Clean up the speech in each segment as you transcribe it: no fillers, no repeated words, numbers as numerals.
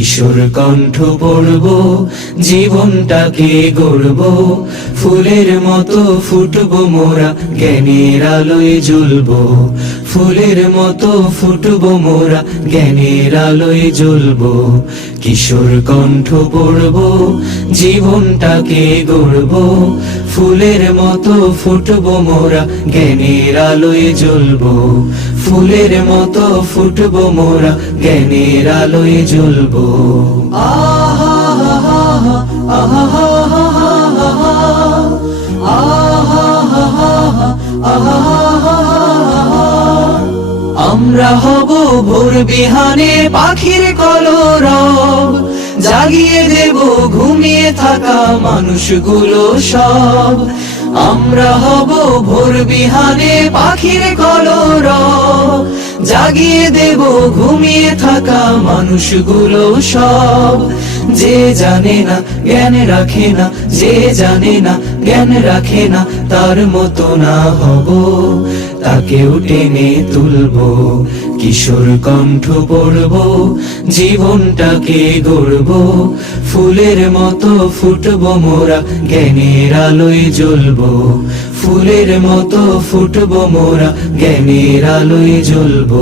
কিশোর কণ্ঠ পড়ব, জীবনটাকে গড়ব, ফুলের মতো ফুটব মোরা, জ্ঞানের আলোয় জ্বলব। ফুলের মতো ফুটব মোরা, জ্ঞানের আলোয় জ্বলব। কিশোর কণ্ঠ পড়ব, জীবনটাকে গড়ব, ফুলের মতো ফুটব মোরা, জ্ঞানের আলোয় জ্বলব। ফুলের মতো ফুটব মোরা, জ্ঞানের আলোয় জ্বলব। আহা আহা আহা, আমরা হব ভোর বিহানে পাখির কলরব, জাগিয়ে দেব ঘুমিয়ে থাকা মানুষগুলো সব। আমরা হব ভোর বিহানে পাখির কলরব, জাগিয়ে দেব ঘুমিয়ে থাকা মানুষগুলো সব। যে জানে না জ্ঞান রাখে না, যে জানে না জ্ঞান রাখে না, তার মতো না হব, তাকেও টেনে তুলব। কিশোর কণ্ঠ পড়ব, জীবনটাকে গড়ব, ফুলের মতো ফুটব মোরা, জ্ঞানের আলোয় জ্বলব। ফুলের মতো ফুটব মোরা, জ্ঞানের আলোয় জ্বলব।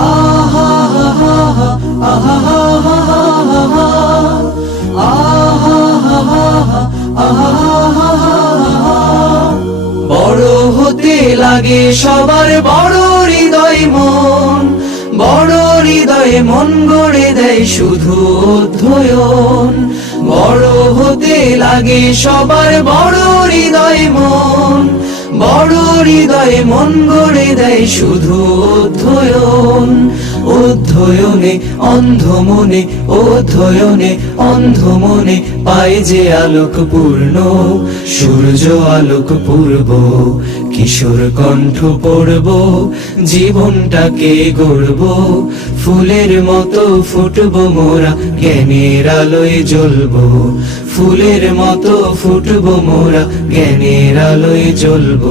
আহা আহা আহা বড় হতে লাগে সবার বড় হৃদয় মন, বড় হৃদয়ে মন গড়ে দেয় শুধু অধ্যয়ন। বড় হতে লাগে সবার বড় হৃদয় মন, বড় হৃদয়ে মন গড়ে দেয় শুধু অধ্যয়ন। অধ্যয়নে অন্ধ মনে, অধ্যয়নে অন্ধ মনে, পায় যে আলোক পূর্ণ, সূর্য আলোক পূর্ব। কিশোর কণ্ঠ পড়ব, জীবনটাকে গড়ব, ফুলের মতো ফুটব মোরা, জ্ঞানের আলোয় জ্বলব। ফুলের মতো ফুটব মোরা, জ্ঞানের আলোয় জ্বলব।